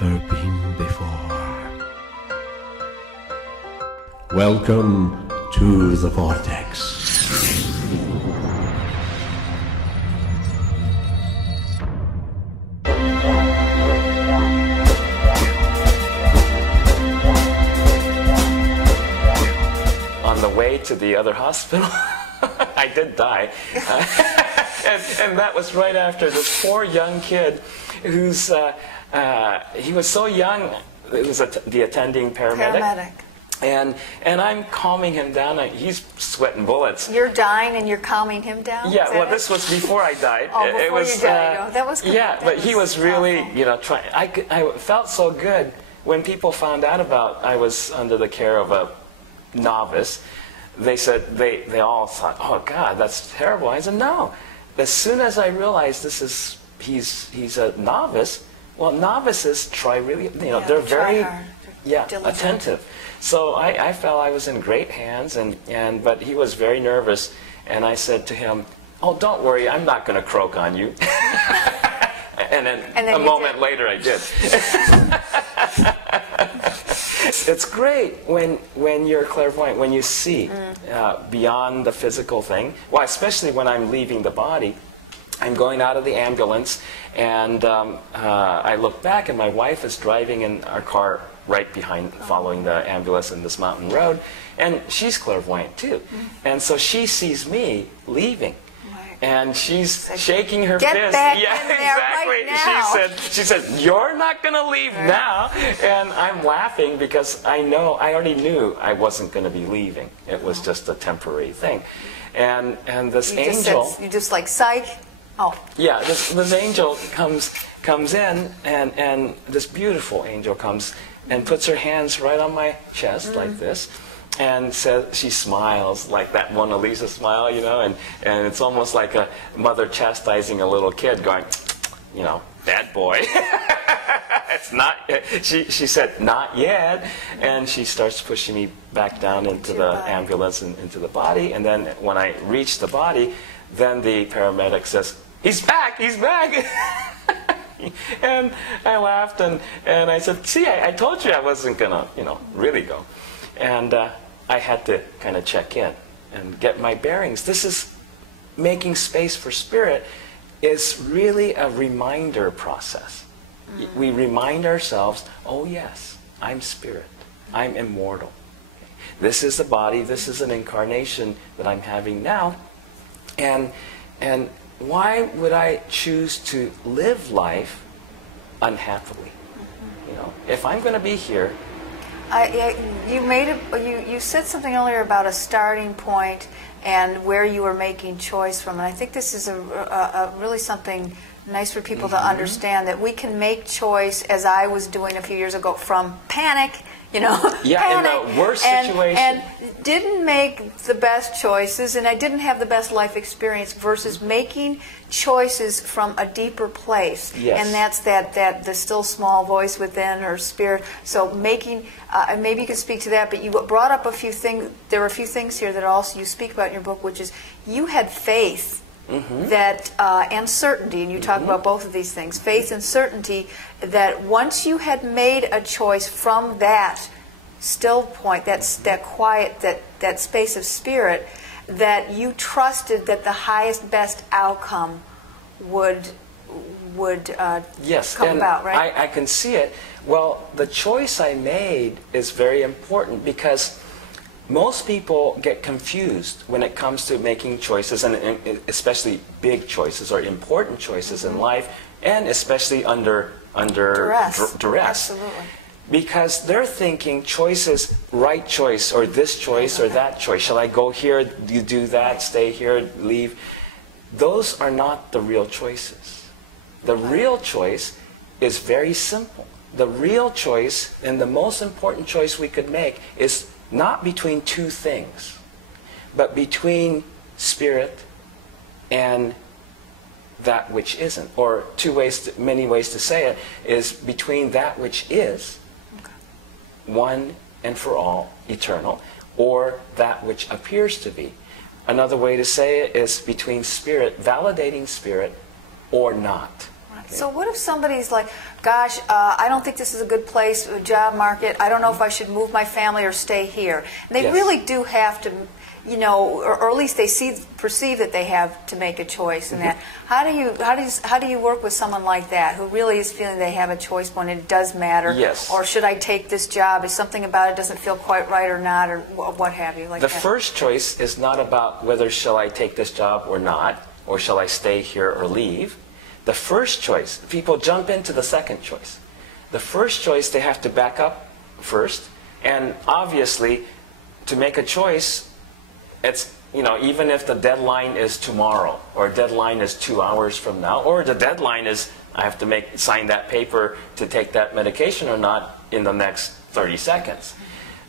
never been before. Welcome to the Vortex. On the way to the other hospital, I did die. And that was right after this poor young kid who's, he was so young, it was the attending paramedic. And I'm calming him down. He's sweating bullets. You're dying and you're calming him down? Yeah, well, this was before I died. Oh, before you died. Oh, that was good. Yeah, but he was really, you know, trying. I felt so good when people found out about I was under the care of a novice. They said, they all thought, oh, God, that's terrible. I said, no. As soon as I realized he's a novice, well, novices try really, you know, they're very, attentive. So I felt I was in great hands, but he was very nervous, and I said to him, oh, don't worry, I'm not going to croak on you. and then a moment later I did. It's great when you're clairvoyant, when you see beyond the physical thing. Well, especially when I'm leaving the body. I'm going out of the ambulance, and I look back, and my wife is driving in our car right behind, following the ambulance in this mountain road, and she's clairvoyant too. And so she sees me leaving. And she's shaking her fist. Yeah, exactly. Right, she said, "You're not going to leave now." And I'm laughing because I already knew I wasn't going to be leaving. It was just a temporary thing. And this angel, you just like psych. Oh. Yeah, this angel comes in, and this beautiful angel comes and puts her hands right on my chest like this. And says, she smiles like that Mona Lisa smile, you know, and it's almost like a mother chastising a little kid going, you know, bad boy. It's not, she said, not yet. And she starts pushing me back down into the ambulance and into the body. And then when I reach the body, then the paramedic says, he's back, he's back. And I laughed and I said, see, I told you I wasn't going to, you know, really go. And I had to kind of check in and get my bearings. This is making space for spirit is really a reminder process. We remind ourselves, oh yes, I'm spirit. I'm immortal. This is the body. This is an incarnation that I'm having now. And why would I choose to live life unhappily? You know, if I'm going to be here, you said something earlier about a starting point and where you were making choice from, and I think this is a really something nice for people to understand, that we can make choice, as I was doing a few years ago, from panic, you know, panic, in the worst situation, and didn't make the best choices, and I didn't have the best life experience, versus making choices from a deeper place. Yes. And that's the still small voice within, or spirit. So making, maybe you could speak to that, but you brought up a few things. There were a few things here that also you speak about in your book, which is you had faith. That and certainty, and you talk about both of these things, faith and certainty, that once you had made a choice from that still point, that quiet, that space of spirit, that you trusted that the highest, best outcome would come about, right? I can see it. Well, the choice I made is very important, because most people get confused when it comes to making choices, and especially big choices or important choices in life, and especially under duress. Absolutely. Because they're thinking choices, right choice, or this choice, or that choice. Shall I go here, you do that, stay here, leave? Those are not the real choices. The real choice is very simple. The real choice, and the most important choice we could make, is not between two things, but between spirit and that which isn't. Or many ways to say it is between that which is, one and for all, eternal, or that which appears to be. Another way to say it is between spirit, validating spirit, or not. So what if somebody's like, gosh, I don't think this is a good place, job market. I don't know if I should move my family or stay here. And they really do have to, you know, or at least they perceive that they have to make a choice in that. How do you work with someone like that who really is feeling they have a choice when it does matter? Yes. Or should I take this job? Is something about it doesn't feel quite right or not, or what have you? Like the first choice is not about whether shall I take this job or not, or shall I stay here or leave. The first choice, people jump into the second choice. The first choice, they have to back up first, and obviously, to make a choice, it's, you know, even if the deadline is tomorrow, or deadline is 2 hours from now, or the deadline is I have to sign that paper to take that medication or not in the next 30 seconds.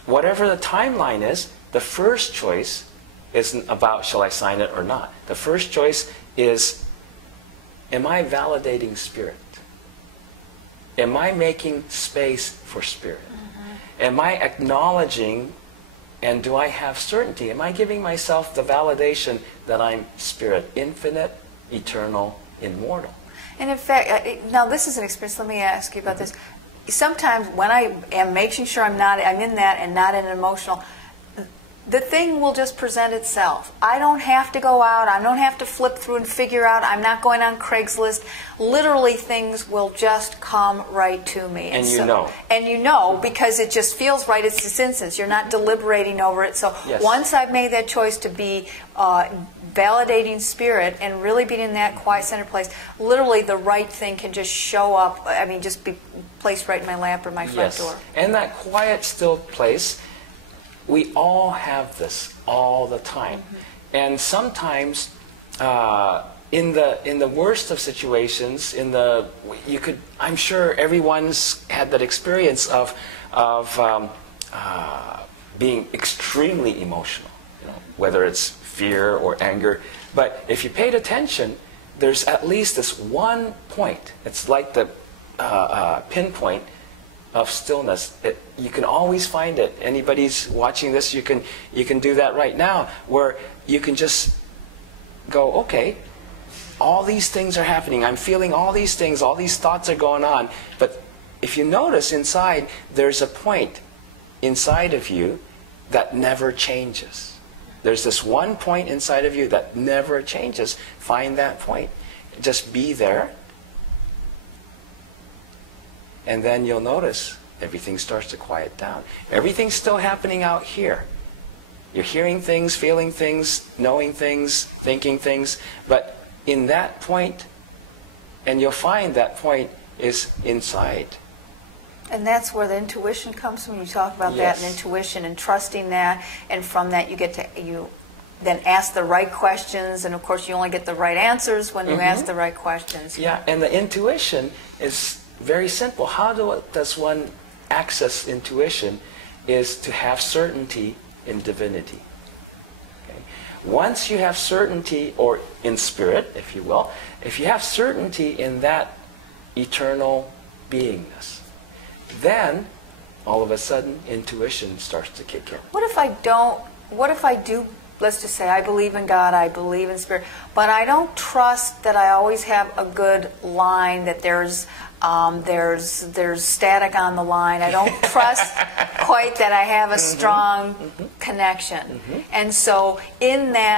Whatever the timeline is, the first choice isn't about shall I sign it or not. The first choice is, am I validating spirit? Am I making space for spirit? Am I acknowledging, and do I have certainty? Am I giving myself the validation that I'm spirit, infinite, eternal, immortal? And in fact, now this is an experience, let me ask you about this. Sometimes when I am making sure I'm in that and not in an emotional, the thing will just present itself. I don't have to go out. I don't have to flip through and figure out. I'm not going on Craigslist. Literally, things will just come right to me. And you know. And you know, because it just feels right. It's this instance. You're not deliberating over it. So once I've made that choice to be validating spirit and really being in that quiet center place, literally the right thing can just show up. I mean, just be placed right in my lap or my front door. And that quiet, still place, we all have this all the time. And sometimes in the worst of situations, I'm sure everyone's had that experience of being extremely emotional, you know, whether it's fear or anger. But if you paid attention, there's at least this one point. It's like the pinpoint of stillness. You can always find it. Anybody's watching this, you can do that right now, where you can just go, okay, all these things are happening. I'm feeling all these things. All these thoughts are going on. But if you notice inside, there's a point inside of you that never changes. There's this one point inside of you that never changes. Find that point. Just be there. And then you'll notice everything starts to quiet down. Everything's still happening out here. You're hearing things, feeling things, knowing things, thinking things. But in that point, and you'll find that point is inside. And that's where the intuition comes from. You talk about that and intuition and trusting that. And from that, you then ask the right questions. And of course, you only get the right answers when you ask the right questions. Yeah, and the intuition is very simple. How does one access intuition? Is to have certainty in divinity. Okay? Once you have certainty, or in spirit, if you will, if you have certainty in that eternal beingness, then all of a sudden intuition starts to kick in. What if I do, let's just say I believe in God, I believe in spirit, but I don't trust that I always have a good line, that there's static on the line. I don't trust quite that I have a strong connection. And so in that